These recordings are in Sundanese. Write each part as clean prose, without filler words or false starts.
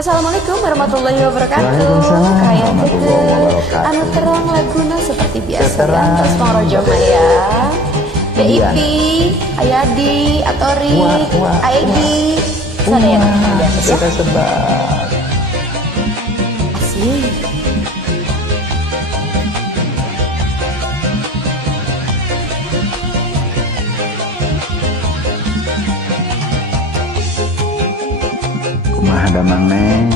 Assalamualaikum warahmatullahi wabarakatuh. Kayak anu terang laguna seperti biasa ya. Terus Rojo Maya, BIP, Ayadi, Atori, Aedi, sadaya kita sebar. Asik. Kumaha damang neng,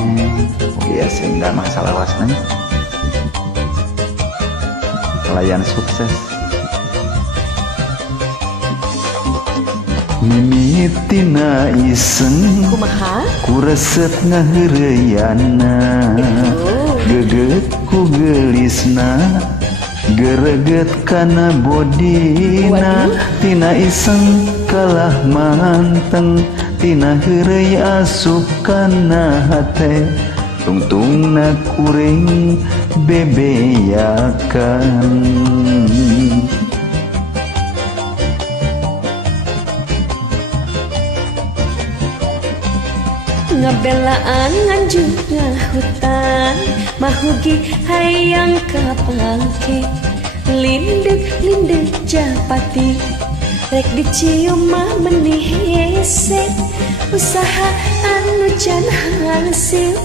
biasa enggak masalah was neng. Pelayan sukses. Mimitina iseng Kumaha? kuresep ngaheureuyanna geget ku gelisna gereget kana bodina tina iseng kalah manteng tina heureuy asup kana hate tungtungna kuring bebeyakan. Ngabelaan nganjuk ngahutan mahugi hayang kapangke lindek japati rek dicium mah benih hese usaha anu can hasil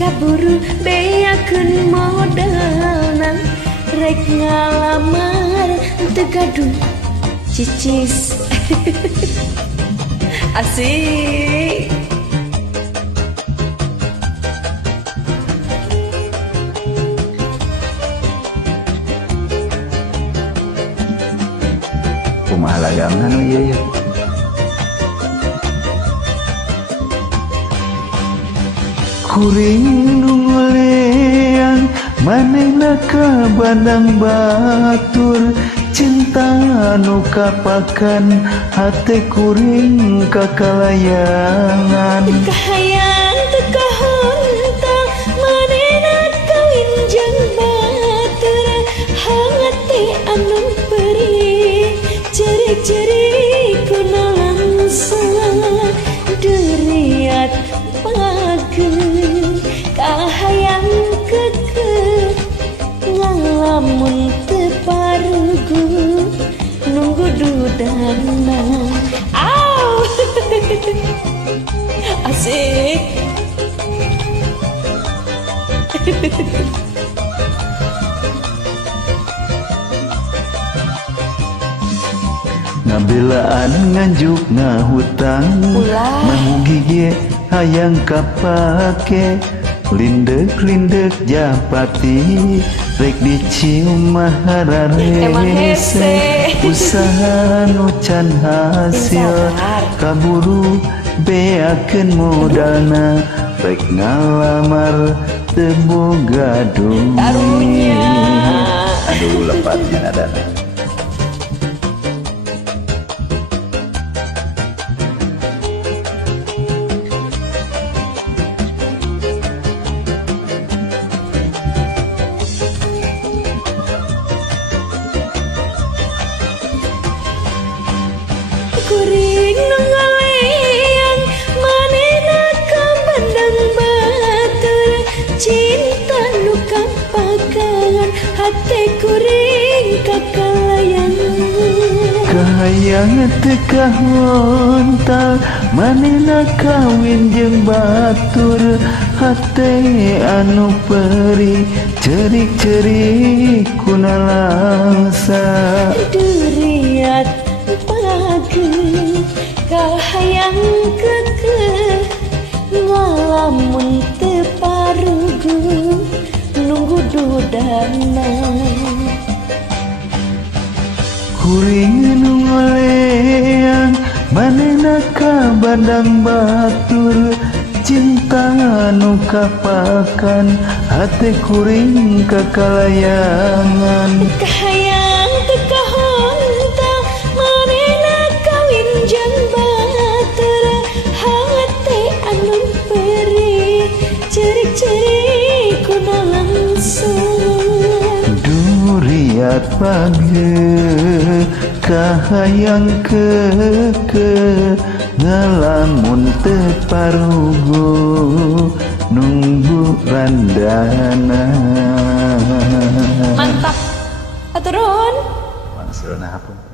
kaburu beakeun modalna rek ngalamar teu gaduh cicis. Asik. Kumaha lagangan ieu ya. Kuring nu ngoleang manehna ka bandang batur cinta nu kapakan hate kuring kakalayangan Kahayang teu kahontang manehna kawin jeung batur hangat teh anu perih cerik-cerik kuna langsung deriat pageuh kahayang kekeh ngalamun teu parugu nunggu dudana. Au. Asik. ngabelaan nganjuk ngahutang mahugi ge hayang kapake lindek japati rek dicium mahararese usaha nu can hasil kaburu beakeun modalna rek ngalamar teu boga duit. Aduh lepatnya ada nih. Kuring nu ngaleang manehna ka bandang batur cinta nu kapakan hate kuring kakalayangan Kahayang teu kahontal manehna kawin jeung batur hate anu perih cerik-cerik kuna langsa duriat pageuh kahayang kekeh ngalamun teu parugu nunggu dudana. kuring nu ngoleang manehna ka bandang batur cinta nu kapakan hate kuring kakalayangan Kahayang teu kahontang manehna kawin jeung batur hate anu perih cerik-cerik kuna langsung duriat pageuh kahayang keke ngalamun teu parugo nu handana. Mantap. Aturun. Maksudna apa?